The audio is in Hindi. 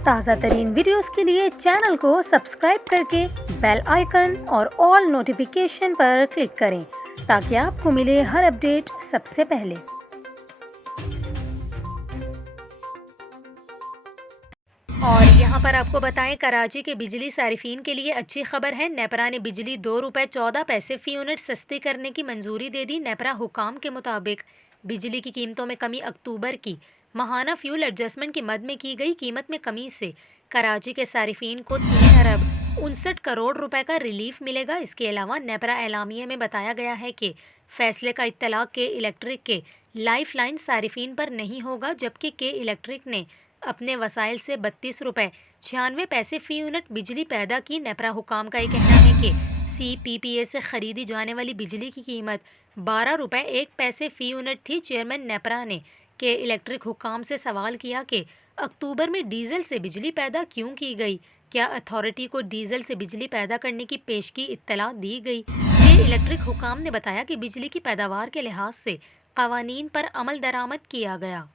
ताज़ा तरीन वीडियोस के लिए चैनल को सब्सक्राइब करके बेल आइकन और ऑल नोटिफिकेशन पर क्लिक करें ताकि आपको मिले हर अपडेट सबसे पहले। और यहाँ पर आपको बताएं, कराची के बिजली सारिफीन के लिए अच्छी खबर है। नेपरा ने बिजली ₹2.14 फ़ी यूनिट सस्ती करने की मंजूरी दे दी। नेपरा हुकाम के मुताबिक बिजली की कीमतों में कमी अक्टूबर की माहाना फ्यूल एडजस्टमेंट की मद में की गई कीमत में कमी से कराची के सारिफीन को 3 अरब 59 करोड़ रुपए का रिलीफ मिलेगा। इसके अलावा नेपरा एलामिया में बताया गया है कि फैसले का इत्तलाक के इलेक्ट्रिक के लाइफ लाइन सारिफीन पर नहीं होगा, जबकि के इलेक्ट्रिक ने अपने वसाइल से ₹32.96 फ़ी यूनिट बिजली पैदा की। नेपरा हुकाम का ये कहना है कि CPPA से ख़रीदी जाने वाली बिजली की कीमत ₹12.01 फ़ी यूनिट थी। चेयरमैन नेपरा ने के इलेक्ट्रिक हुकाम से सवाल किया कि अक्टूबर में डीजल से बिजली पैदा क्यों की गई, क्या अथॉरिटी को डीजल से बिजली पैदा करने की पेशगी इत्तला दी गई। के इलेक्ट्रिक हुकाम ने बताया कि बिजली की पैदावार के लिहाज से कवानीन पर अमल दरामद किया गया।